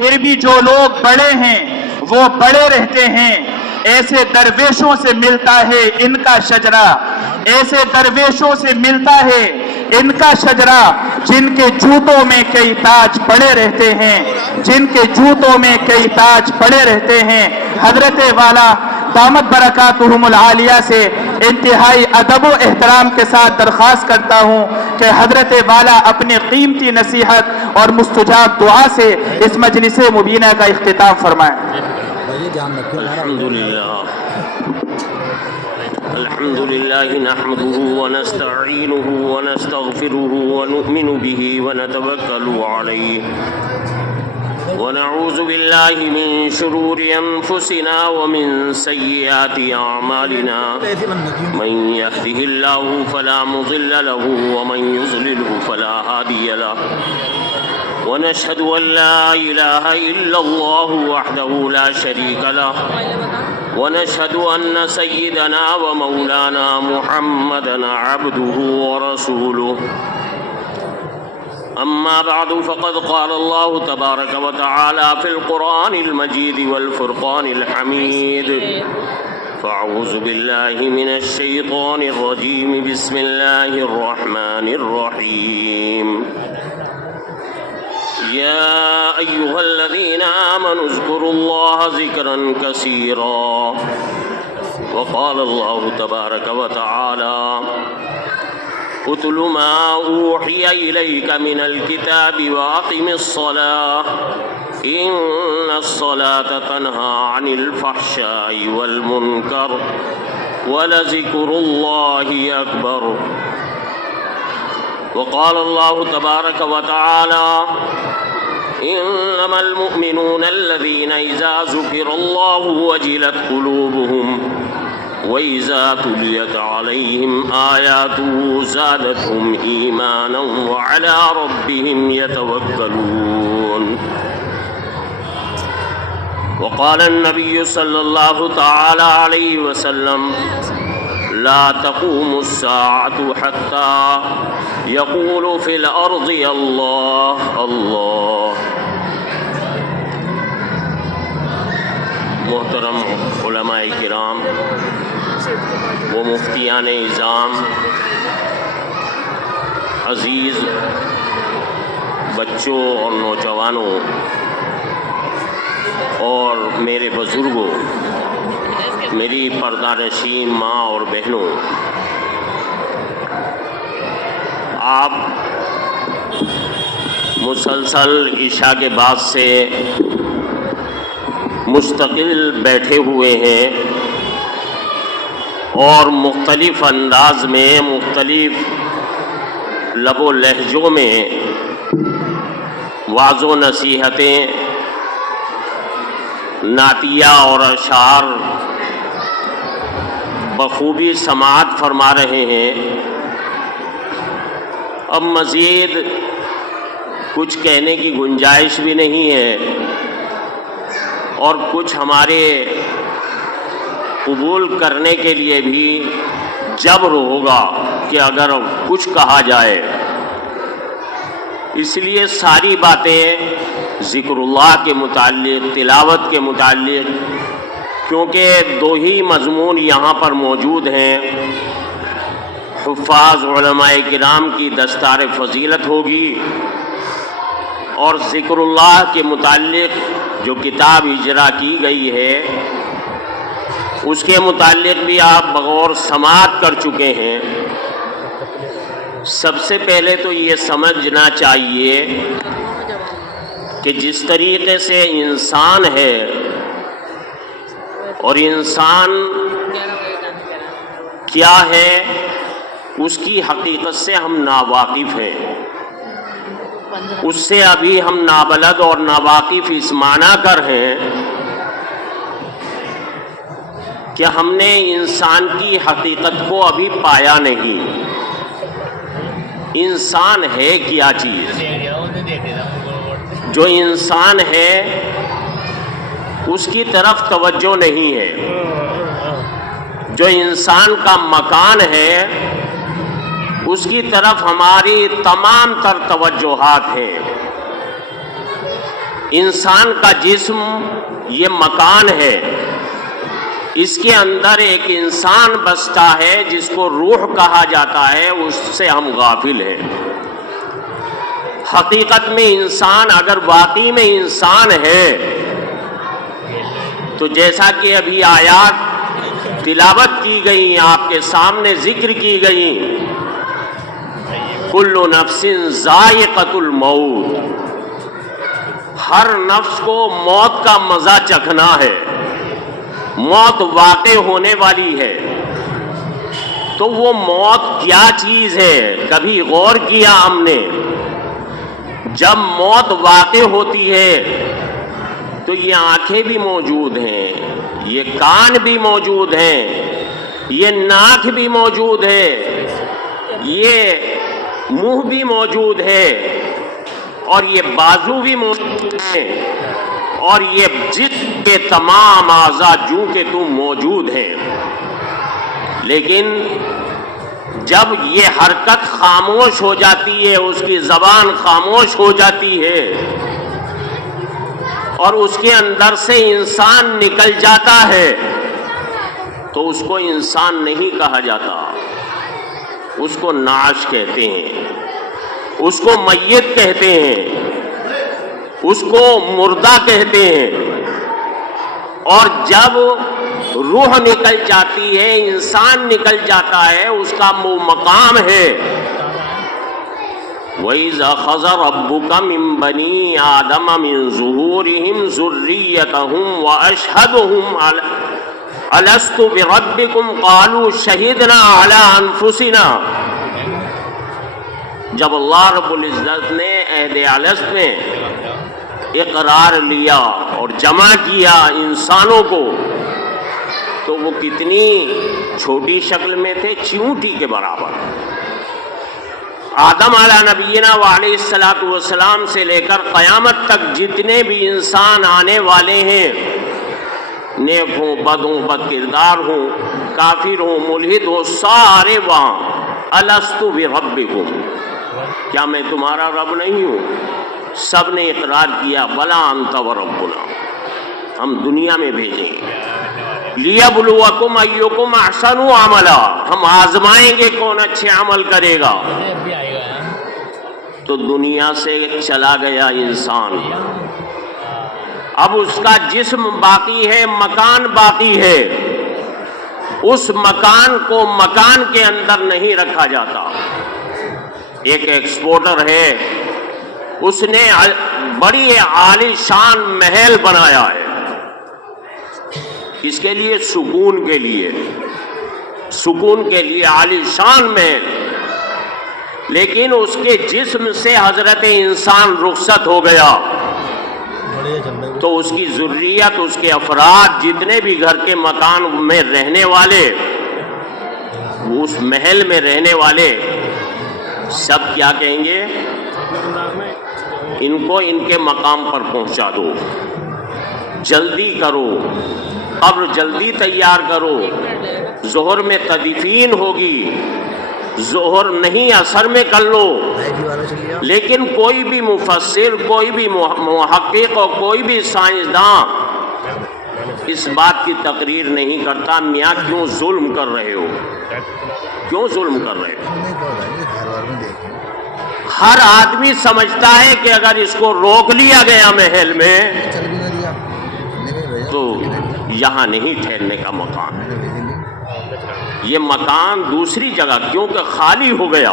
پھر بھی جو لوگ بڑے ہیں وہ بڑے رہتے ہیں، ایسے درویشوں سے ملتا ہے ان کا شجرہ، ایسے درویشوں سے ملتا ہے ان کا شجرہ، جن کے جوتوں میں کئی تاج پڑے رہتے ہیں، جن کے جوتوں میں کئی تاج پڑے رہتے ہیں۔ حضرت والا دامت برکاتہم العالیہ سے انتہائی ادب و احترام کے ساتھ درخواست کرتا ہوں کہ حضرت والا اپنے قیمتی نصیحت اور مستجاب دعا سے اس مجلس مبینہ کا اختتام فرمائیں۔ الحمد لله نحمده ونستعينه ونستغفره ونؤمن به ونتوكل عليه ونعوذ بالله من شرور أنفسنا ومن سيئات أعمالنا من يهده الله فلا مضل له ومن يضلله فلا هادي له ونشهد أن لا إله إلا الله وحده لا شريك له ونشهد أن سيدنا ومولانا محمدا عبده ورسوله أما بعد فقد قال الله تبارك وتعالى في القرآن المجيد والفرقان الحميد فأعوذ بالله من الشيطان الرجيم بسم الله الرحمن الرحيم يا أيها الذين آمنوا اذكروا الله ذكرا كثيرا وقال الله تبارك وتعالى اتل ما أوحي إليك من الكتاب وأقم الصلاة إن الصلاة تنهى عن الفحشاء والمنكر ولذكر الله أكبر وقال الله تبارك وتعالى إنما المؤمنون الذين إذا ذكر الله وجلت قلوبهم وإذا تليت عليهم آياته زادتهم إيمانا وعلى ربهم يتوكلون وقال النبي صلى الله تعالى عليه وسلم لا تقوم الساعة حتى يقول في الأرض الله الله۔ محترم علماء کرام و مفتیان اعظام، عزیز بچوں اور نوجوانوں اور میرے بزرگوں، میری پردہ نشین ماں اور بہنوں، آپ مسلسل عشاء کے بعد سے مستقل بیٹھے ہوئے ہیں اور مختلف انداز میں، مختلف لب و لہجوں میں وعظ و نصیحتیں، نعتیہ اور اشعار بخوبی سماعت فرما رہے ہیں۔ اب مزید کچھ کہنے کی گنجائش بھی نہیں ہے اور کچھ ہمارے قبول کرنے کے لیے بھی جبر ہوگا کہ اگر کچھ کہا جائے، اس لیے ساری باتیں ذکر اللہ کے متعلق، تلاوت کے متعلق، کیونکہ دو ہی مضمون یہاں پر موجود ہیں، حفاظ علماء کرام کی دستار فضیلت ہوگی اور ذکر اللہ کے متعلق جو کتاب اجرا کی گئی ہے اس کے متعلق بھی آپ بغور سماعت کر چکے ہیں۔ سب سے پہلے تو یہ سمجھنا چاہیے کہ جس طریقے سے انسان ہے اور انسان کیا ہے اس کی حقیقت سے ہم ناواقف ہیں، اس سے ابھی ہم نابلد اور ناواقف اس معنی کر ہیں کہ ہم نے انسان کی حقیقت کو ابھی پایا نہیں۔ انسان ہے کیا چیز؟ جو انسان ہے اس کی طرف توجہ نہیں ہے، جو انسان کا مکان ہے اس کی طرف ہماری تمام تر توجہات ہیں۔ انسان کا جسم یہ مکان ہے، اس کے اندر ایک انسان بستا ہے جس کو روح کہا جاتا ہے، اس سے ہم غافل ہیں۔ حقیقت میں انسان اگر واقعی میں انسان ہے تو جیسا کہ ابھی آیات تلاوت کی گئی، آپ کے سامنے ذکر کی گئی، کل نفس ذائقۃ الموت، ہر نفس کو موت کا مزہ چکھنا ہے، موت واقع ہونے والی ہے۔ تو وہ موت کیا چیز ہے، کبھی غور کیا ہم نے؟ جب موت واقع ہوتی ہے تو یہ آنکھیں بھی موجود ہیں، یہ کان بھی موجود ہیں، یہ ناک بھی موجود ہے، یہ منہ بھی موجود ہے، اور یہ بازو بھی موجود ہے، اور یہ جسم کے تمام اعضاء جو کہ تم موجود ہیں۔ لیکن جب یہ حرکت خاموش ہو جاتی ہے، اس کی زبان خاموش ہو جاتی ہے، اور اس کے اندر سے انسان نکل جاتا ہے، تو اس کو انسان نہیں کہا جاتا، اس کو نعش کہتے ہیں، اس کو میت کہتے ہیں، اس کو مردہ کہتے ہیں۔ اور جب روح نکل جاتی ہے، انسان نکل جاتا ہے، اس کا وہ مقام ہے، وَإِذَا أَخَذَ رَبُّكَ مِن بَنِي آدَمَ مِن ظُهُورِهِمْ ذُرِّيَّتَهُمْ وَأَشْهَدُهُمْ أَلَسْتُ بِرَبِّكُمْ قَالُوا شَهِدْنَا عَلَىٰ أَنفُسِنَا۔ جب اللہ رب العزت نے عہد الست میں اقرار لیا اور جمع کیا انسانوں کو، تو وہ کتنی چھوٹی شکل میں تھے، چیونٹی کے برابر۔ آدم علیہ نبینا وعلیہ الصلوۃ والسلام سے لے کر قیامت تک جتنے بھی انسان آنے والے ہیں، نیک ہوں، بد ہوں، بد کردار ہوں، کافر ہوں، ملحد ہوں، سارے وہاں الستو بربکم، کیا میں تمہارا رب نہیں ہوں؟ سب نے اقرار کیا، بلا انت وربنا، ہم دنیا میں بھیجیں لیبلوکم ایکم احسن عملا، ہم آزمائیں گے کون اچھے عمل کرے گا۔ تو دنیا سے چلا گیا انسان، اب اس کا جسم باقی ہے، مکان باقی ہے، اس مکان کو مکان کے اندر نہیں رکھا جاتا۔ ایک ایکسپورٹر ہے، اس نے بڑی عالی شان محل بنایا ہے، کس کے لیے؟ سکون کے لیے، سکون کے لیے عالی شان محل، لیکن اس کے جسم سے حضرت انسان رخصت ہو گیا، تو اس کی ذریت، اس کے افراد، جتنے بھی گھر کے مکان میں رہنے والے، اس محل میں رہنے والے سب کیا کہیں گے؟ ان کو ان کے مقام پر پہنچا دو، جلدی کرو، قبر جلدی تیار کرو، ظہر میں تدفین ہوگی، ظہر نہیں عصر میں کر لو۔ لیکن کوئی بھی مفسر، کوئی بھی محقق اور کوئی بھی سائنسداں اس بات کی تقریر نہیں کرتا، میاں کیوں ظلم کر رہے ہو، کیوں ظلم کر رہے ہو؟ ہر آدمی سمجھتا ہے کہ اگر اس کو روک لیا گیا محل میں تو یہاں نہیں ٹھہرنے کا مقام ہے، یہ مکان دوسری جگہ، کیونکہ خالی ہو گیا،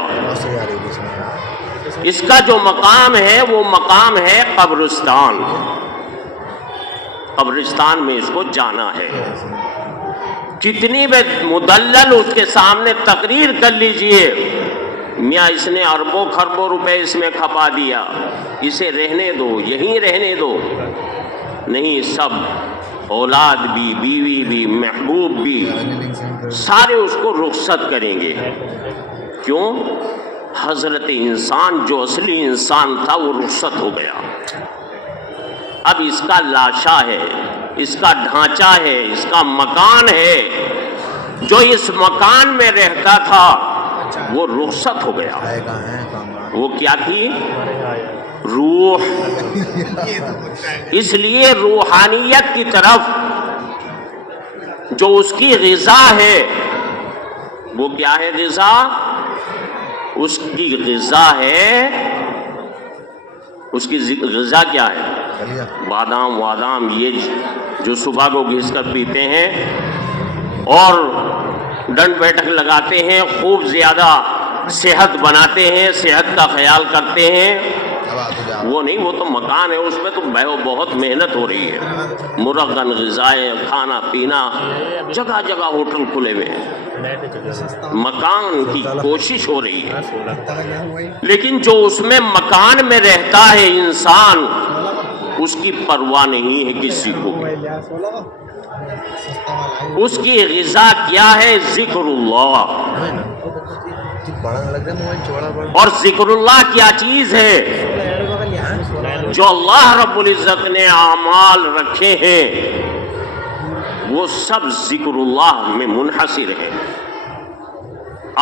اس کا جو مقام ہے وہ مقام ہے قبرستان، قبرستان میں اس کو جانا ہے۔ کتنی بھی مدلل اس کے سامنے تقریر کر لیجئے، میاں اس نے اربوں خربوں روپے اس میں کھپا دیا، اسے رہنے دو، یہیں رہنے دو، نہیں، سب اولاد بھی، بیوی بھی، محبوب بھی، سارے اس کو رخصت کریں گے۔ کیوں؟ حضرت انسان جو اصلی انسان تھا وہ رخصت ہو گیا، اب اس کا لاشا ہے، اس کا ڈھانچہ ہے، اس کا مکان ہے، جو اس مکان میں رہتا تھا وہ رخصت ہو گیا۔ وہ کیا تھی؟ روح. اس لیے روحانیت کی طرف جو اس کی غذا ہے وہ کیا ہے؟ غذا. اس کی غذا ہے، اس کی غذا کیا ہے؟ بادام وادام، یہ جو صبح کو گھس کر پیتے ہیں اور ڈنڈ بیٹھک لگاتے ہیں، خوب زیادہ صحت بناتے ہیں، صحت کا خیال کرتے ہیں، وہ نہیں، وہ تو مکان ہے، اس میں تو بہت محنت ہو رہی ہے. مرغن غذائیں، کھانا پینا، جگہ جگہ ہوٹل کھلے ہوئے ہیں، مکان کی کوشش ہو رہی ہے. لیکن جو اس میں مکان میں رہتا ہے انسان، اس کی پرواہ نہیں ہے کسی کو. اس کی غذا کیا ہے؟ ذکر اللہ. اور ذکر اللہ کیا چیز ہے؟ جو اللہ رب العزت نے اعمال رکھے ہیں وہ سب ذکر اللہ میں منحصر ہے.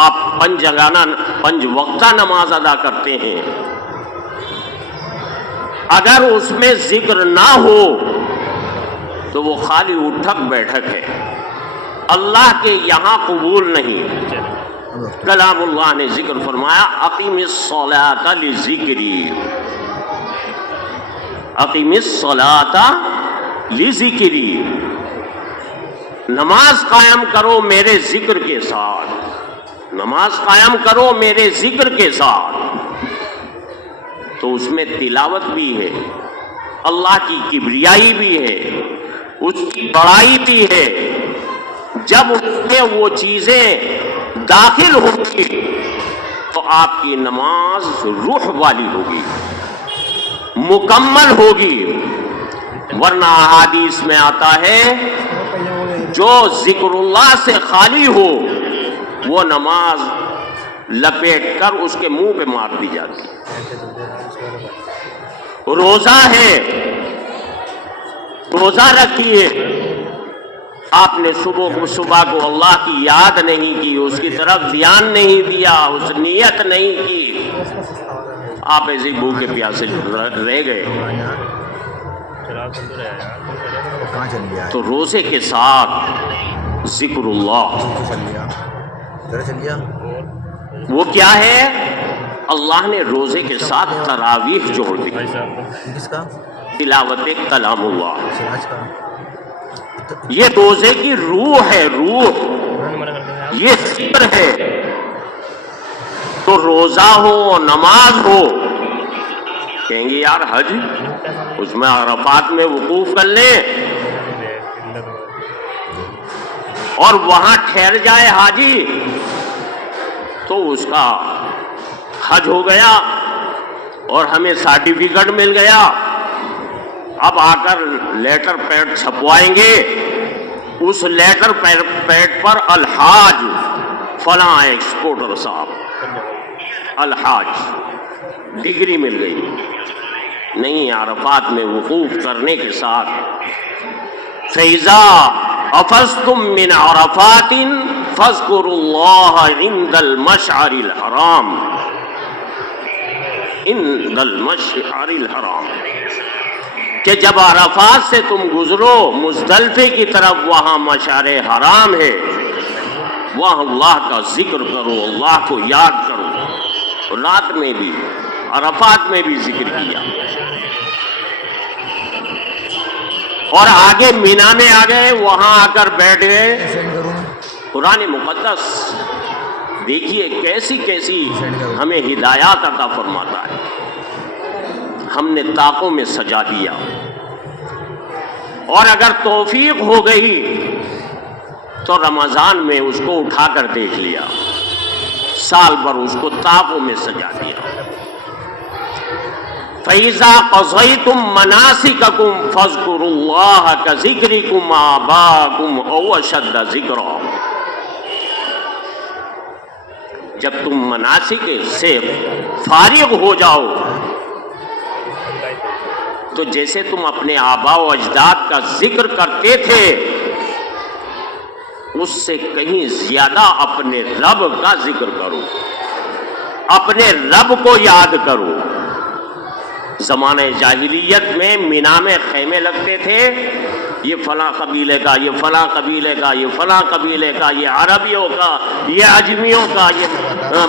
آپ پنج وقتہ نماز ادا کرتے ہیں، اگر اس میں ذکر نہ ہو تو وہ خالی اٹھک بیٹھک ہے، اللہ کے یہاں قبول نہیں. کلام اللہ نے ذکر فرمایا اقیم الصلاۃ لذکری، اقیم الصلاۃ لذکری، نماز قائم کرو میرے ذکر کے ساتھ، نماز قائم کرو میرے ذکر کے ساتھ. تو اس میں تلاوت بھی ہے، اللہ کی کبریائی بھی ہے، اس کی بڑائی بھی ہے. جب اس میں وہ چیزیں داخل ہوگی تو آپ کی نماز روح والی ہوگی، مکمل ہوگی. ورنہ احادیث میں آتا ہے جو ذکر اللہ سے خالی ہو وہ نماز لپیٹ کر اس کے منہ پہ مار دی جاتی. روزہ ہے، روزہ رکھیے، آپ نے صبح کو اللہ کی یاد نہیں کی، اس کی طرف دھیان نہیں دیا، اس نیت نہیں کی، آپ ایسے بھوکے پیاسے رہ گئے. تو روزے کے ساتھ ذکر اللہ وہ کیا ہے؟ اللہ نے روزے کے ساتھ تراویح جوڑ دی، تلاوت کلام اللہ. یہ روزے کی روح ہے، روح یہ ذکر ہے. تو روزہ ہو، نماز ہو، کہیں گے یار حج، اس میں عرفات میں وقوف کر لیں اور وہاں ٹھہر جائے حاجی تو اس کا حج ہو گیا اور ہمیں سرٹیفکیٹ مل گیا. اب آ کر لیٹر پیڈ چھپوائیں گے، اس لیٹر پیڈ پر الحاج فلاں ایکسپورٹر صاحب الحاج ڈگری مل گئی. نہیں، عرفات میں وقوف کرنے کے ساتھ فَإِذَا أَفَضْتُم مِّنْ عَرَفَاتٍ فَاذْكُرُوا اللَّهَ عِندَ الْمَشْعَرِ الْحَرَامِ، عند المشعر الحرام، کہ جب عرفات سے تم گزرو مزدلفے کی طرف، وہاں مشعر حرام ہے، وہاں اللہ کا ذکر کرو، اللہ کو یاد کرو. رات میں بھی، عرفات میں بھی ذکر کیا. اور آگے مینا میں آ گئے، وہاں آ کر بیٹھ گئے. قرآن مقدس دیکھیے کیسی کیسی ہمیں ہدایات عطا فرماتا ہے. ہم نے طاقوں میں سجا دیا، اور اگر توفیق ہو گئی تو رمضان میں اس کو اٹھا کر دیکھ لیا، سال بھر اس کو طاقوں میں سجا دیا. فَإِذَا قَضَيْتُم مَّنَاسِكَكُمْ فَاذْكُرُوا اللَّهَ كَذِكْرِكُمْ آبَاءَكُمْ أَوْ أَشَدَّ ذِكْرًا. جب تم مناسک سے فارغ ہو جاؤ تو جیسے تم اپنے آباء و اجداد کا ذکر کرتے تھے اس سے کہیں زیادہ اپنے رب کا ذکر کرو، اپنے رب کو یاد کرو. زمانہ جاہلیت میں مینا میں خیمے لگتے تھے، یہ فلاں قبیلے کا، یہ فلاں قبیلے کا، یہ فلاں قبیلے کا، یہ عربیوں کا، یہ عجمیوں کا، یہ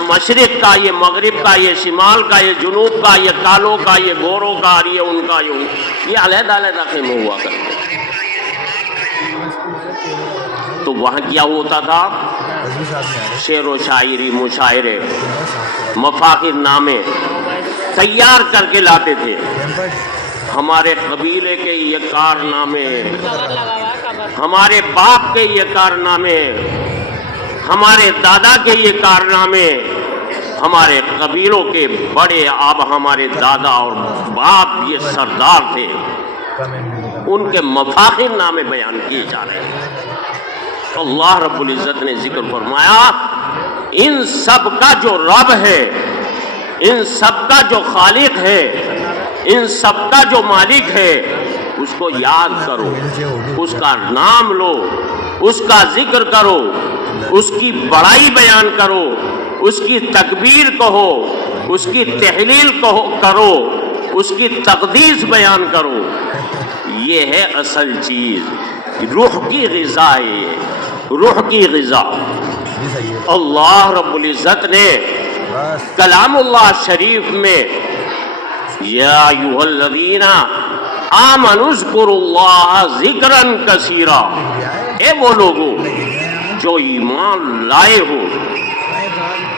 مشرق کا، یہ مغرب کا، یہ شمال کا، یہ جنوب کا، یہ کالوں کا، یہ گوروں کا، اور یہ ان کا، یہ علیحدہ علیحدہ خیمے ہوا کرتے تھے۔ تو وہاں کیا ہوتا تھا؟ شعر و شاعری، مشاعرے، مفاخر نامے تیار کر کے لاتے تھے۔ ہمارے قبیلے کے یہ کارنامے، ہمارے باپ کے یہ کارنامے، ہمارے دادا کے یہ کارنامے، ہمارے قبیلوں کے بڑے اب ہمارے دادا اور باپ یہ سردار تھے، ان کے مفاخر نامے بیان کیے جا رہے ہیں۔ اللہ رب العزت نے ذکر فرمایا ان سب کا جو رب ہے، ان سب کا جو خالق ہے، ان سب کا جو مالک ہے، اس کو یاد کرو، اس کا نام لو، اس کا ذکر کرو، اس کی بڑائی بیان کرو، اس کی تکبیر کہو، اس کی تحلیل کرو، اس کی تقدیس بیان کرو۔ یہ ہے اصل چیز، روح کی غذا ہے، یہ روح کی غذا۔ اللہ رب العزت نے کلام اللہ شریف میں یا ایھا الذین آمنوا اذکروا اللہ ذکرا کثیرا، اے وہ لوگوں جو ایمان لائے ہو،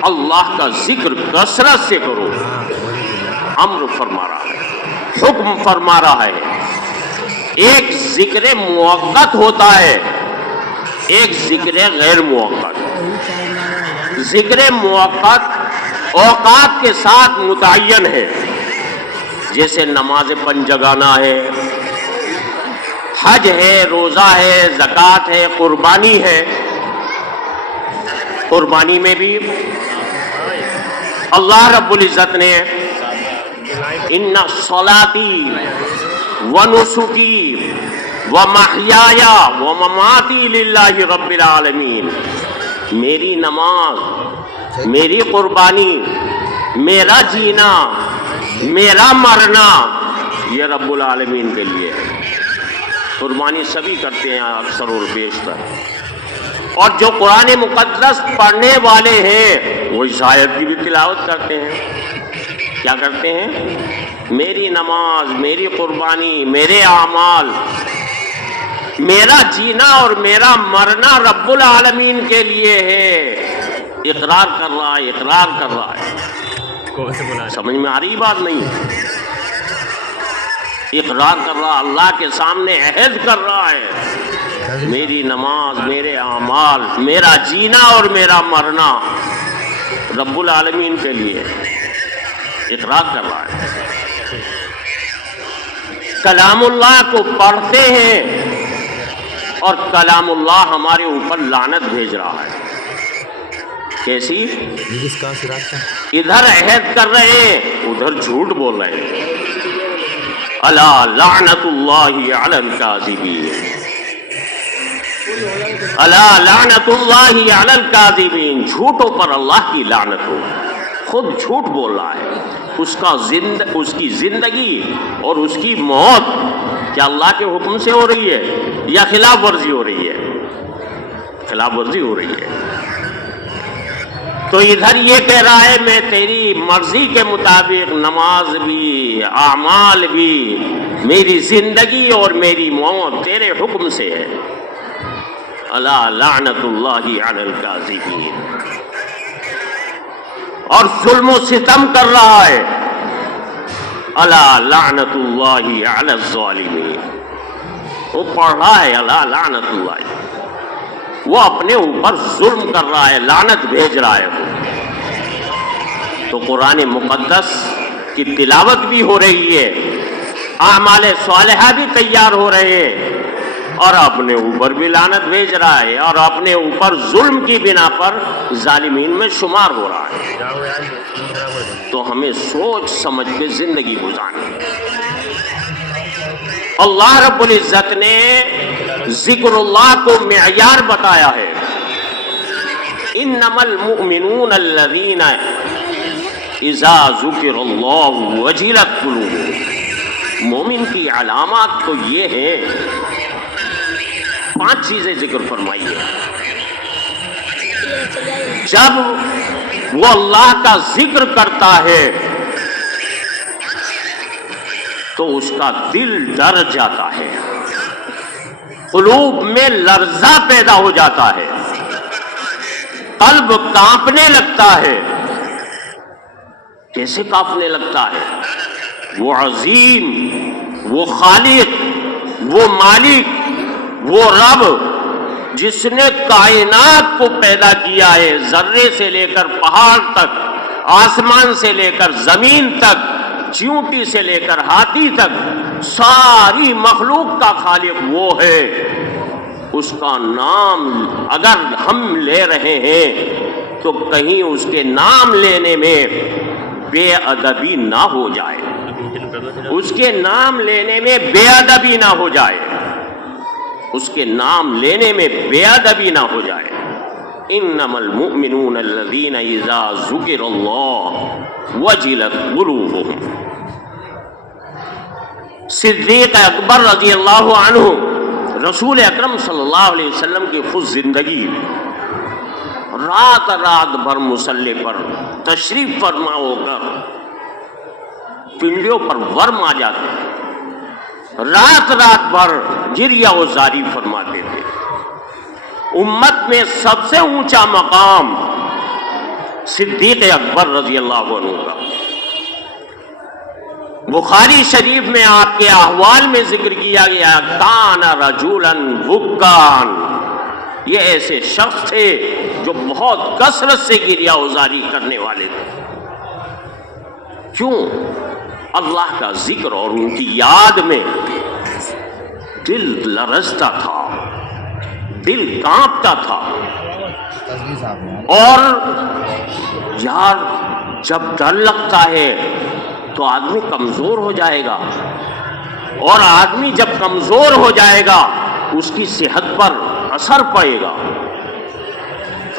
اللہ کا ذکر کثرت سے کرو۔ امر فرما رہا ہے، حکم فرما رہا ہے۔ ایک ذکر موقت ہوتا ہے، ایک ذکر غیر موقت۔ ذکر موقت اوقات کے ساتھ متعین ہے، جیسے نماز پنجگانہ ہے، حج ہے، روزہ ہے، زکوٰۃ ہے، قربانی ہے۔ قربانی میں بھی اللہ رب العزت نے ان صلاتی و نسکی و محیای و مماتی للہ رب العالمین، میری نماز، میری قربانی، میرا جینا، میرا مرنا، یہ رب العالمین کے لیے ہے۔ قربانی سبھی کرتے ہیں اکثر اور بیشتر، اور جو قرآن مقدس پڑھنے والے ہیں وہ اس آیت کی بھی تلاوت کرتے ہیں۔ کیا کرتے ہیں؟ میری نماز، میری قربانی، میرے اعمال، میرا جینا اور میرا مرنا رب العالمین کے لیے ہے۔ اقرار کر رہا ہے، اقرار کر رہا ہے۔ سمجھ میں آ رہی بات نہیں؟ اقرار کر رہا، اللہ کے سامنے عہد کر رہا ہے، میری نماز، میرے اعمال، میرا جینا اور میرا مرنا رب العالمین کے لیے اقرار کر رہا ہے۔ کلام اللہ کو پڑھتے ہیں اور کلام اللہ ہمارے اوپر لعنت بھیج رہا ہے۔ کیسی؟ ادھر عہد کر رہے ہیں، ادھر جھوٹ بول رہے ہیں۔ الا لعنت اللہ علی الکاذبین، الا لعنت اللہ علی الکاذبین، جھوٹوں پر اللہ کی لعنت ہو۔ خود جھوٹ بول رہا ہے، اس کی زندگی اور اس کی موت کیا اللہ کے حکم سے ہو رہی ہے یا خلاف ورزی ہو رہی ہے؟ خلاف ورزی ہو رہی ہے۔ تو ادھر یہ کہہ رہا ہے میں تیری مرضی کے مطابق نماز بھی، اعمال بھی، میری زندگی اور میری موت تیرے حکم سے ہے۔ الا لعنت اللہ علی الکاذبین، اور ظلم و ستم کر رہا ہے۔ الا لعنت اللہ علی الظالمین، وہ پڑھ رہا ہے الا لعنت اللہ، وہ اپنے اوپر ظلم کر رہا ہے، لعنت بھیج رہا ہے وہ۔ تو قرآن مقدس کی تلاوت بھی ہو رہی ہے، اعمال صالحہ بھی تیار ہو رہے ہیں، اور اپنے اوپر بھی لعنت بھیج رہا ہے، اور اپنے اوپر ظلم کی بنا پر ظالمین میں شمار ہو رہا ہے۔ تو ہمیں سوچ سمجھ کے زندگی گزارنی ہے۔ اللہ رب العزت نے ذکر اللہ کو معیار بتایا ہے۔ انما المؤمنون الذین اذا ذکر اللہ وجلت قلوبہم. مومن کی علامات تو یہ ہیں، 5 چیزیں ذکر فرمائی ہیں. جب وہ اللہ کا ذکر کرتا ہے تو اس کا دل ڈر جاتا ہے، قلوب میں لرزہ پیدا ہو جاتا ہے، قلب کانپنے لگتا ہے. کیسے کانپنے لگتا ہے؟ وہ عظیم، وہ خالق، وہ مالک، وہ رب جس نے کائنات کو پیدا کیا ہے، ذرے سے لے کر پہاڑ تک، آسمان سے لے کر زمین تک، چیونٹی سے لے کر ہاتھی تک، ساری مخلوق کا خالق وہ ہے. اس کا نام اگر ہم لے رہے ہیں تو کہیں اس کے نام لینے میں بے ادبی نہ ہو جائے، اس کے نام لینے میں بے ادبی نہ ہو جائے، اس کے نام لینے میں بے ادبی نہ ہو جائے. انما المؤمنون الذین اذا ذکر اللہ وجلت قلوبہم. صدیق اکبر رضی اللہ عنہ رسول اکرم صلی اللہ علیہ وسلم کی خود زندگی، رات رات بھر مصلی پر تشریف فرما ہو کر پنڈیوں پر ورم آ جاتے ہیں، رات رات بھر جریہ و زاری فرماتے تھے. امت میں سب سے اونچا مقام صدیق اکبر رضی اللہ عنہ کا. بخاری شریف میں آپ کے احوال میں ذکر کیا گیا، کان رجولا بکان، یہ ایسے شخص تھے جو بہت کثرت سے گریہ وزاری کرنے والے تھے. کیوں؟ اللہ کا ذکر اور ان کی یاد میں دل لرزتا تھا، دل کانپتا تھا. اور یار جب ڈر لگتا ہے تو آدمی کمزور ہو جائے گا، اور آدمی جب کمزور ہو جائے گا اس کی صحت پر اثر پڑے گا.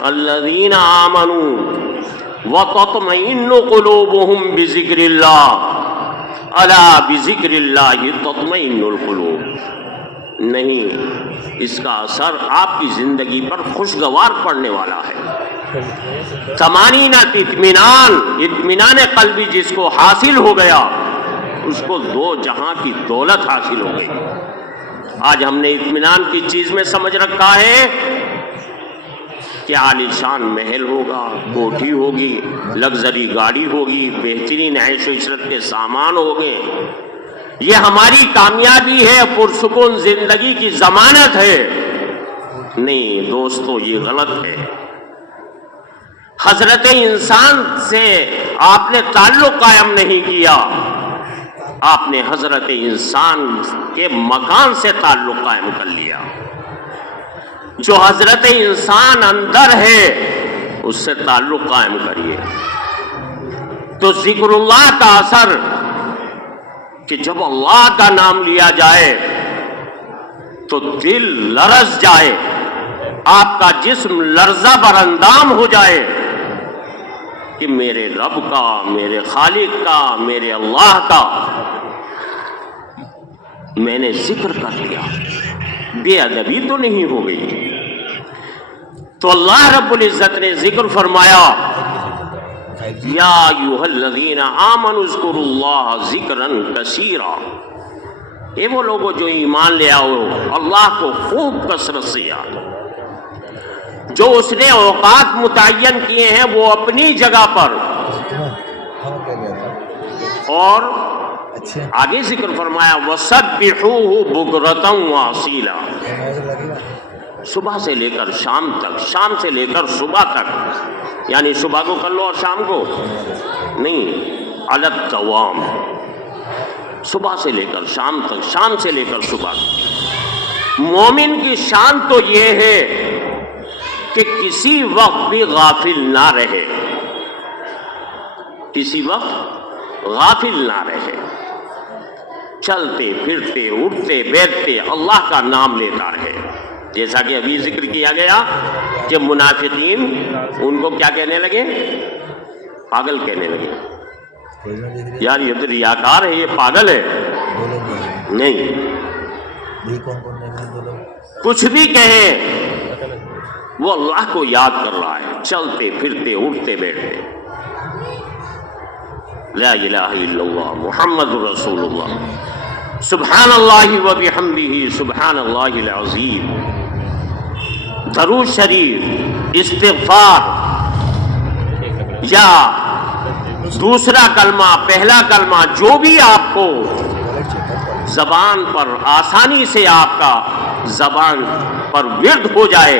الذین آمنوا وتطمئن قلوبہم بذکر اللہ الا بذکر اللہ تطمئن القلوب. نہیں، اس کا اثر آپ کی زندگی پر خوشگوار پڑنے والا ہے. طمانینہ اطمینان قلبی جس کو حاصل ہو گیا اس کو 2 جہاں کی دولت حاصل ہو گئی. آج ہم نے اطمینان کی چیز میں سمجھ رکھا ہے کہ عالی شان محل ہوگا، کوٹھی ہوگی، لگژری گاڑی ہوگی، بہترین عیش و عشرت کے سامان ہوں گے. یہ ہماری کامیابی ہے، پرسکون زندگی کی ضمانت ہے. نہیں دوستو، یہ غلط ہے. حضرت انسان سے آپ نے تعلق قائم نہیں کیا، آپ نے حضرت انسان کے مکان سے تعلق قائم کر لیا. جو حضرت انسان اندر ہے اس سے تعلق قائم کریے. تو ذکر اللہ کا اثر کہ جب اللہ کا نام لیا جائے تو دل لرز جائے، آپ کا جسم لرزہ براندام ہو جائے کہ میرے رب کا، میرے خالق کا، میرے اللہ کا میں نے ذکر کر لیا، بے ادبی تو نہیں ہو گئی. تو اللہ رب العزت نے ذکر فرمایا، یا ایھا الذین آمنوا اذکروا اللہ ذکرا کثیرا. یہ وہ لوگ جو ایمان لے آؤ، اللہ کو خوب کثرت سے یاد. جو اس نے اوقات متعین کیے ہیں وہ اپنی جگہ پر، اور آگے ذکر فرمایا وَسَبِّحُوهُ بُكْرَةً وَأَصِيلًا. صبح سے لے کر شام تک، شام سے لے کر صبح تک، یعنی صبح کو کر لو اور شام کو نہیں، علی الدوام. صبح سے لے کر شام تک، شام سے لے کر صبح تک. مومن کی شان تو یہ ہے کہ کسی وقت بھی غافل نہ رہے، کسی وقت غافل نہ رہے، چلتے پھرتے اٹھتے بیٹھتے اللہ کا نام لیتا رہے. جیسا کہ ابھی ذکر کیا گیا کہ منافقین ان کو کیا کہنے لگے؟ پاگل کہنے لگے. کوئی نہ دیکھ رہی یار یہ تو ریاکار ہے, یہ پاگل ہے. دو لوگ دیکھ رہے ہیں. نہیں, یہ کون کون دیکھ رہے ہیں؟ دو لوگ. کچھ بھی کہیں وہ اللہ کو یاد کر رہا ہے, چلتے پھرتے اٹھتے بیٹھتے. لا الہ الا اللہ محمد رسول اللہ, سبحان اللہ و بحمدہ سبحان اللہ العظیم. درود شریف, استغفار یا دوسرا کلمہ, پہلا کلمہ, جو بھی آپ کو زبان پر آسانی سے آپ کا زبان پر ورد ہو جائے,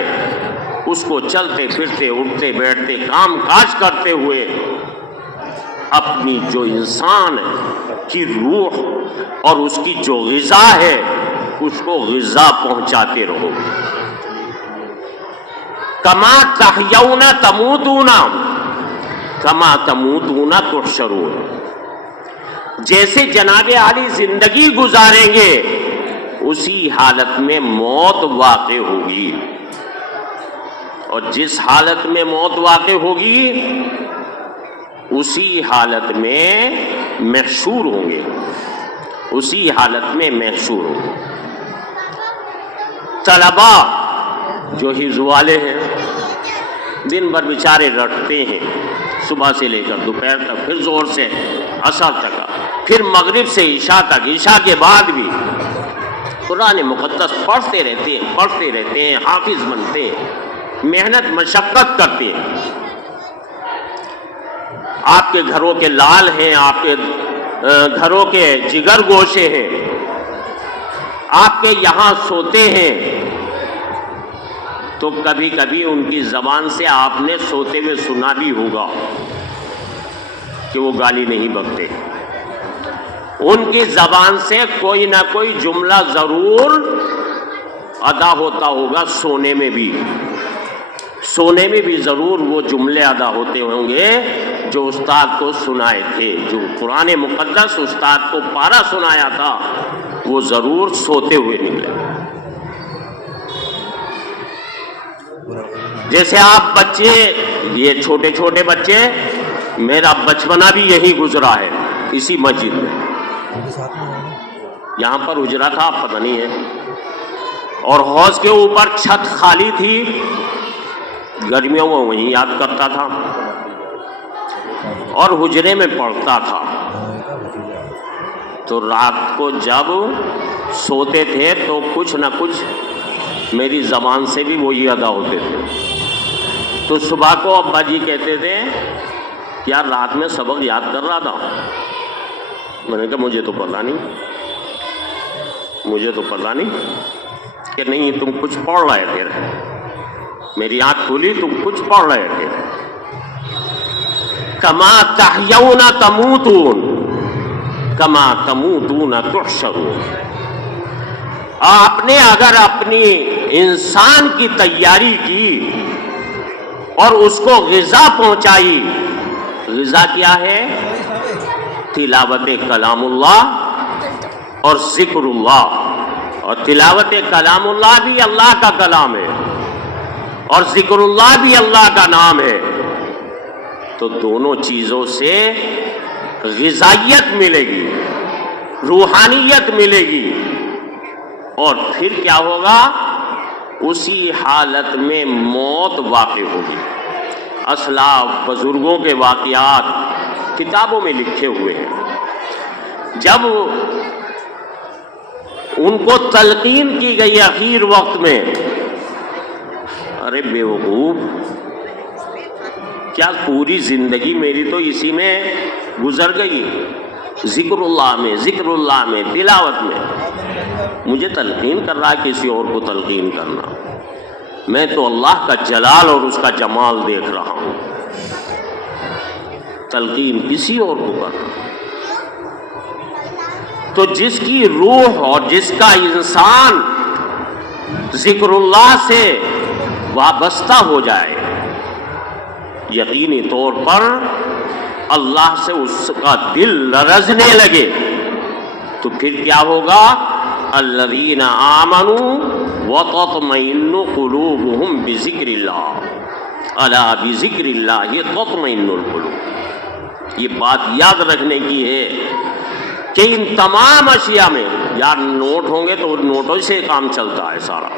اس کو چلتے پھرتے اٹھتے بیٹھتے کام کاج کرتے ہوئے اپنی جو انسان کی روح اور اس کی جو غذا ہے اس کو غذا پہنچاتے رہو. کما تحیون تموتون کما تموتون تحشرون, جیسے جناب عالی زندگی گزاریں گے اسی حالت میں موت واقع ہوگی, اور جس حالت میں موت واقع ہوگی اسی حالت میں محشور ہوں گے, اسی حالت میں محشور ہوں گے. طلبا جو حفظ والے ہیں دن بھر بیچارے رٹتے ہیں, صبح سے لے کر دوپہر تک, پھر زور سے عصر تک, پھر مغرب سے عشاء تک, عشاء کے بعد بھی قرآن مقدس پڑھتے رہتے ہیں, حافظ بنتے ہیں, محنت مشقت کرتے ہیں. آپ کے گھروں کے لال ہیں, آپ کے گھروں کے جگر گوشے ہیں, آپ کے یہاں سوتے ہیں, تو کبھی کبھی ان کی زبان سے آپ نے سوتے ہوئے سنا بھی ہوگا کہ وہ گالی نہیں بکتے. ان کی زبان سے کوئی نہ کوئی جملہ ضرور ادا ہوتا ہوگا, سونے میں بھی ضرور وہ جملے ادا ہوتے ہوں گے جو استاد کو سنائے تھے. جو قرآن مقدس استاد کو پارا سنایا تھا وہ ضرور سوتے ہوئے نکلے. جیسے آپ بچے, یہ چھوٹے چھوٹے بچے, میرا بچپنا بھی یہی گزرا ہے اسی مسجد میں. ان کے ساتھ میں ہے نا. یہاں پر حجرہ تھا, پتہ نہیں ہے, اور حوض کے اوپر چھت خالی تھی, گرمیوں میں وہیں یاد کرتا تھا اور حجرے میں پڑھتا تھا. تو رات کو جب سوتے تھے تو کچھ نہ کچھ میری زبان سے بھی وہی ادا ہوتے تھے. تو صبح کو ابا جی کہتے تھے کہ یار رات میں سبق یاد کر رہا تھا. میں نے کہا مجھے تو پتا نہیں کہ نہیں, تم کچھ پڑھ رہے تھے. میری آنکھ کھلی, تم کچھ پڑھ رہے تھے. کما تحیون تموتون کما تموتون تحشرون. آپ نے اگر اپنی انسان کی تیاری کی اور اس کو غذا پہنچائی, غذا کیا ہے؟ تلاوت کلام اللہ اور ذکر اللہ. اور تلاوت کلام اللہ بھی اللہ کا کلام ہے اور ذکر اللہ بھی اللہ کا نام ہے. تو دونوں چیزوں سے غذائیت ملے گی, روحانیت ملے گی, اور پھر کیا ہوگا؟ اسی حالت میں موت واقع ہوگی. اسلاف بزرگوں کے واقعات کتابوں میں لکھے ہوئے ہیں. جب ان کو تلقین کی گئی اخیر وقت میں, ارے بیوقوف, کیا پوری زندگی میری تو اسی میں گزر گئی, ذکر اللہ میں تلاوت میں. مجھے تلقین کر رہا ہے کسی اور کو تلقین کرنا. میں تو اللہ کا جلال اور اس کا جمال دیکھ رہا ہوں, تلقین کسی اور کو کرنا. تو جس کی روح اور جس کا انسان ذکر اللہ سے وابستہ ہو جائے, یقینی طور پر اللہ سے اس کا دل لرزنے لگے, تو پھر کیا ہوگا؟ الذین آمنوا وتطمئن قلوبهم بذکر اللہ, الا بذکر اللہ تطمئن القلوب. یہ بات یاد رکھنے کی ہے کہ ان تمام اشیاء میں یار نوٹ ہوں گے تو نوٹوں سے کام چلتا ہے سارا،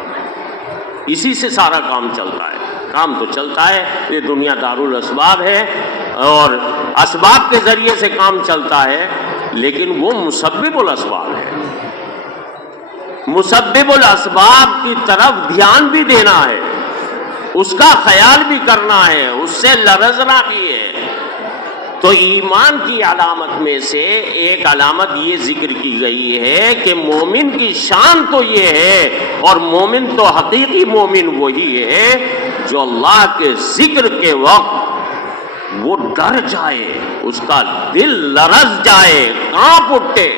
اسی سے سارا کام چلتا ہے، کام تو چلتا ہے، یہ دنیا دارالاسباب ہے اور اسباب کے ذریعے سے کام چلتا ہے، لیکن وہ مسبب الاسباب ہے، مسبب الاسباب کی طرف دھیان بھی دینا ہے، اس کا خیال بھی کرنا ہے، اس سے لرزنا بھی ہے۔ تو ایمان کی علامت میں سے ایک علامت یہ ذکر کی گئی ہے کہ مومن کی شان تو یہ ہے، اور مومن تو حقیقی مومن وہی ہے جو اللہ کے ذکر کے وقت وہ ڈر جائے، اس کا دل لرز جائے، کانپ اٹھے،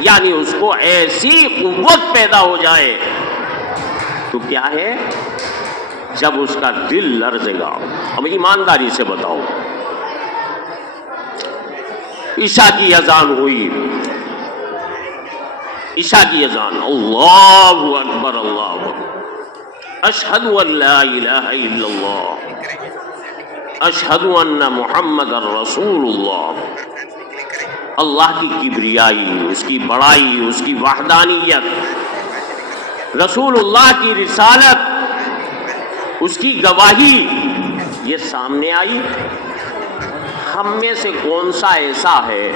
یعنی اس کو ایسی قوت پیدا ہو جائے۔ تو کیا ہے؟ جب اس کا دل لرزے گا۔ اب ایمانداری سے بتاؤ، عشاء کی اذان ہوئی، عشاء کی اذان، اللہ اکبر اللہ اکبر، اشہد ان لا الہ الا اللہ، اشہد ان محمد رسول اللہ۔ اللہ کی کبریائی، اس کی بڑائی، اس کی وحدانیت، رسول اللہ کی رسالت، اس کی گواہی یہ سامنے آئی۔ ہم میں سے کون سا ایسا ہے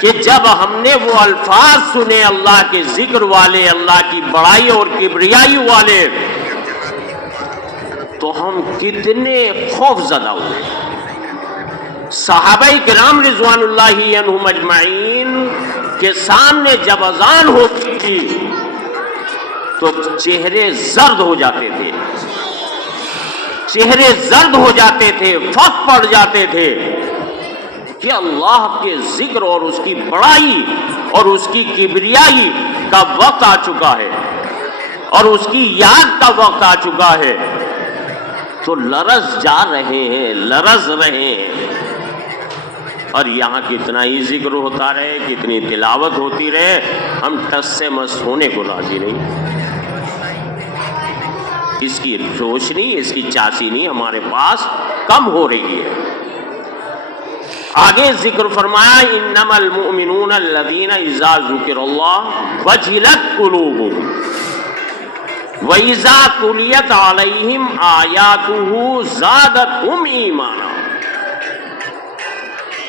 کہ جب ہم نے وہ الفاظ سنے اللہ کے ذکر والے، اللہ کی بڑائی اور کبریائی والے، تو ہم کتنے خوف زدہ ہوئے۔ صحابہ کرام رضوان اللہ عنہم اجمعین کے سامنے جب اذان ہوتی تھی تو چہرے زرد ہو جاتے تھے، چہرے زرد ہو جاتے تھے، پھک پڑ جاتے تھے کہ اللہ کے ذکر اور اس کی بڑائی اور اس کی کبریائی کا وقت آ چکا ہے اور اس کی یاد کا وقت آ چکا ہے، تو لرز جا رہے ہیں، لرز رہے ہیں۔ اور یہاں کتنا ہی ذکر ہوتا رہے، کتنی تلاوت ہوتی رہے، ہم ٹس سے مس ہونے کو راضی نہیں۔ اس کی روشنی، اس کی چاشنی ہمارے پاس کم ہو رہی ہے۔ آگے ذکر فرمایا انما المؤمنون الذین اذا ذکر اللہ وجلت قلوبهم وَإِذَا تُلِيَتْ عَلَيْهِمْ آيَاتُهُ زَادَتْهُمْ ایمانا۔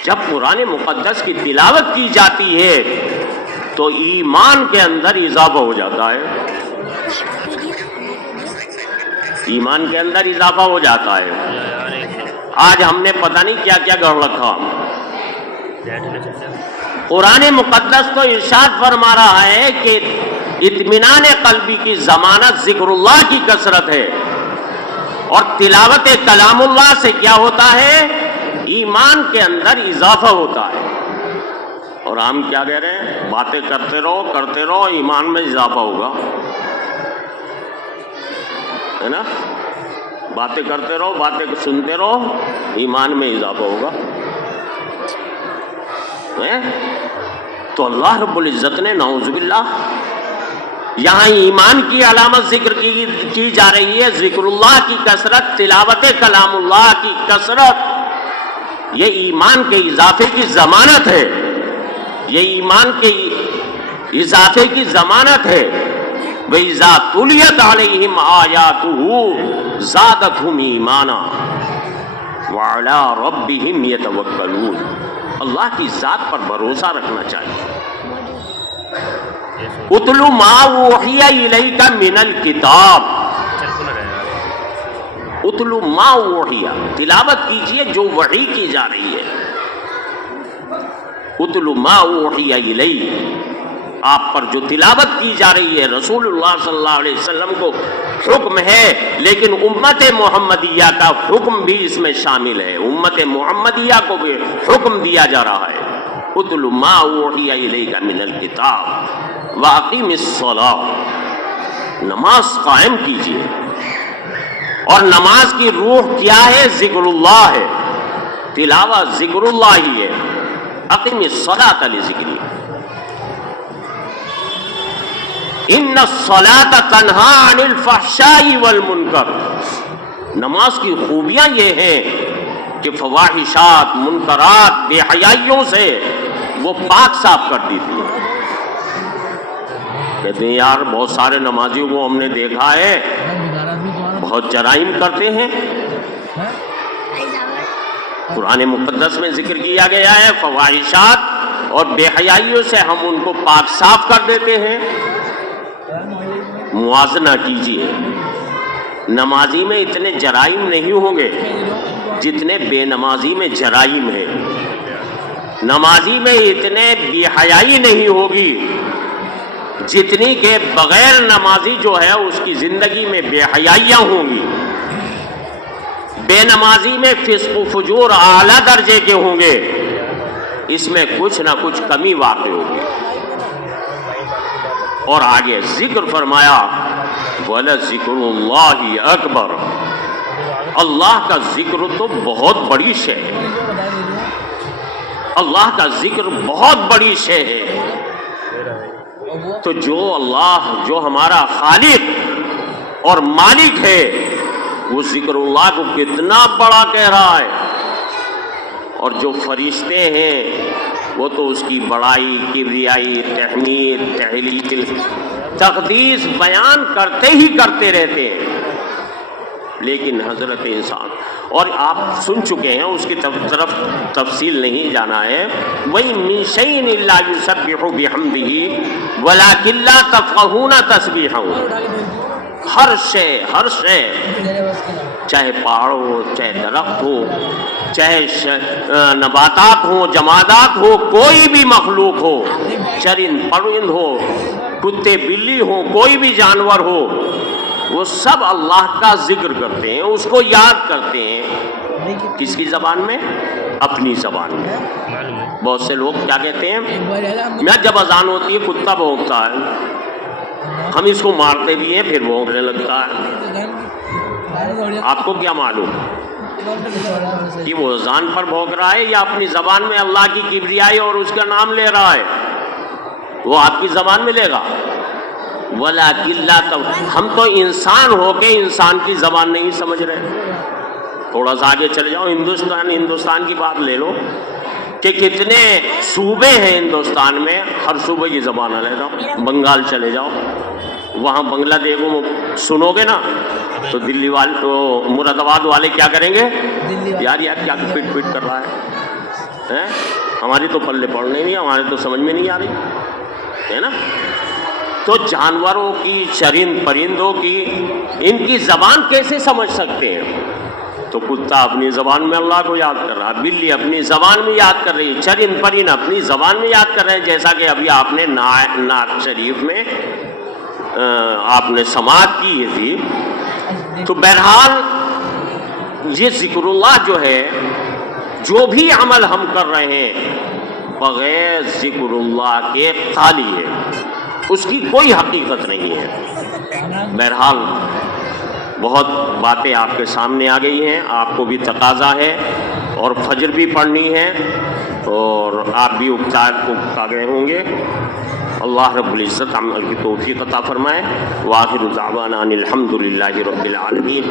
جب قرآن مقدس کی تلاوت کی جاتی ہے تو ایمان کے اندر اضافہ ہو جاتا ہے، ایمان کے اندر اضافہ ہو جاتا ہے۔ آج ہم نے پتہ نہیں کیا کیا گڑھ رکھا۔ قرآن مقدس تو ارشاد فرما رہا ہے کہ اطمینان قلبی کی ضمانت ذکر اللہ کی کثرت ہے، اور تلاوت کلام اللہ سے کیا ہوتا ہے؟ ایمان کے اندر اضافہ ہوتا ہے۔ اور ہم کیا کہہ رہے ہیں؟ باتیں کرتے رہو ایمان میں اضافہ ہوگا، ہے نا؟ باتیں کرتے رہو، باتیں سنتے رہو، ایمان میں اضافہ ہوگا۔ تو اللہ رب العزت نے نعوذ باللہ یہاں ایمان کی علامت ذکر کی جا رہی ہے، ذکر اللہ کی کثرت، تلاوت کلام اللہ کی کثرت، یہ ایمان کے اضافے کی ضمانت ہے، یہ ایمان کے اضافے کی ضمانت ہے۔ وَإِذَا تُلِيَتْ عَلَيْهِمْ آيَاتُهُ زَادَتْهُمْ ایمانا وَعَلَىٰ رَبِّهِمْ يَتَوَکَّلُونَ۔ اللہ کی ذات پر بھروسہ رکھنا چاہیے۔ اُتْلُ مَا أُوحِيَ إِلَيْكَ مِنَ الْكِتَابِ، اُتْلُ مَا أُوحِيَ، تلاوت کیجئے جو وحی کی جا رہی ہے۔ اُتْلُ مَا أُوحِيَ إِلَيْكَ، آپ پر جو تلاوت کی جا رہی ہے، رسول اللہ صلی اللہ علیہ وسلم کو حکم ہے، لیکن امت محمدیہ کا حکم بھی اس میں شامل ہے، امت محمدیہ کو بھی حکم دیا جا رہا ہے۔ اُتْلُ مَا أُوحِيَ إِلَيْكَ مِنَ الْكِتَابِ وَأَقِیمِ الصَّلَاةَ، نماز قائم کیجئے، اور نماز کی روح کیا ہے؟ ذکر اللہ ہے، تلاوت ذکر اللہ ہی ہے۔ اقیم الصلاۃ لذکری، ان الصلاۃ تنہی عن الفحشاء والمنکر۔ نماز کی خوبیاں یہ ہیں کہ فواحشات، منکرات، بے حیائیوں سے وہ پاک صاف کر دی تھی۔ کہتے ہیں یار بہت سارے نمازیوں کو ہم نے دیکھا ہے بہت جرائم کرتے ہیں۔ قرآن مقدس میں ذکر کیا گیا ہے فواحشات اور بے حیائیوں سے ہم ان کو پاک صاف کر دیتے ہیں۔ موازنہ کیجئے، نمازی میں اتنے جرائم نہیں ہوں گے جتنے بے نمازی میں جرائم ہیں، نمازی میں اتنے بے حیائی نہیں ہوگی جتنی کہ بغیر نمازی جو ہے اس کی زندگی میں بے حیائیاں ہوں گی۔ بے نمازی میں فسق و فجور اعلیٰ درجے کے ہوں گے، اس میں کچھ نہ کچھ کمی واقع ہوگی۔ اور آگے ذکر فرمایا وَلَذِكْرُ اللَّهِ أَكْبَرُ، اللہ کا ذکر تو بہت بڑی شے ہے، اللہ کا ذکر بہت بڑی شے ہے۔ تو جو اللہ، جو ہمارا خالق اور مالک ہے، وہ ذکر اللہ کو کتنا بڑا کہہ رہا ہے، اور جو فرشتے ہیں وہ تو اس کی بڑائی، کبریائی، تحمید، تحلیل، تقدیس بیان کرتے ہی کرتے رہتے ہیں۔ لیکن حضرت انسان، اور آپ سن چکے ہیں، اس کی طرف تفصیل نہیں جانا ہے، وَإِن مِّن شَيْءٍ إِلَّا يُسَبِّحُ بِحَمْدِهِ وَلَٰكِن لَّا تَفْقَهُونَ تَسْبِيحَهُ، ہر شے، چاہے پہاڑ ہو، چاہے درخت ہو، چاہے نباتات ہو، جمادات ہو، کوئی بھی مخلوق ہو، چرند پرند ہو، کتے بلی ہو، کوئی بھی جانور ہو، وہ سب اللہ کا ذکر کرتے ہیں، اس کو یاد کرتے ہیں۔ کس کی زبان میں؟ اپنی زبان میں۔ بہت سے لوگ کیا کہتے ہیں، میں جب اذان ہوتی ہے کتا بھونکتا ہے، ہم اس کو مارتے بھی ہیں پھر بھونکنے لگتا ہے۔ آپ کو کیا معلوم کہ وہ اذان پر بھونک رہا ہے یا اپنی زبان میں اللہ کی کبریائی اور اس کا نام لے رہا ہے؟ وہ آپ کی زبان میں لے گا۔ وَلَٰكِن لَّا تَفْقَهُونَ، ہم تو انسان ہو کے انسان کی زبان نہیں سمجھ رہے۔ تھوڑا سا آگے چلے جاؤ، ہندوستان کی بات لے لو کہ کتنے صوبے ہیں ہندوستان میں، ہر صوبے کی زبان علیحدہ۔ بنگال چلے جاؤ، وہاں بنگلہ دیشوں سنو گے نا تو دلی والے تو مراد آباد والے کیا کریں گے، یار کیا پٹ پٹ کر رہا ہے، ہماری تو پلے پڑنے نہیں، ہمارے تو سمجھ میں نہیں آ رہی ہے نا۔ تو جانوروں کی، چرند پرندوں کی، ان کی زبان کیسے سمجھ سکتے ہیں؟ تو کتا اپنی زبان میں اللہ کو یاد کر رہا، بلی اپنی زبان میں یاد کر رہی، چرند پرند اپنی زبان میں یاد کر رہے ہیں، جیسا کہ ابھی آپ نے نعت شریف میں آپ نے سماعت کی تھی۔ تو بہرحال یہ ذکر اللہ جو ہے، جو بھی عمل ہم کر رہے ہیں بغیر ذکر اللہ کے خالی ہے، اس کی کوئی حقیقت نہیں ہے۔ بہرحال بہت باتیں آپ کے سامنے آ گئی ہیں، آپ کو بھی تقاضا ہے اور فجر بھی پڑھنی ہے، اور آپ بھی اکتا گئے ہوں گے۔ اللہ رب العزت عمل کی توفیق عطا فرمائے۔ وآخر دعوانا ان الحمد للہ رب العالمین۔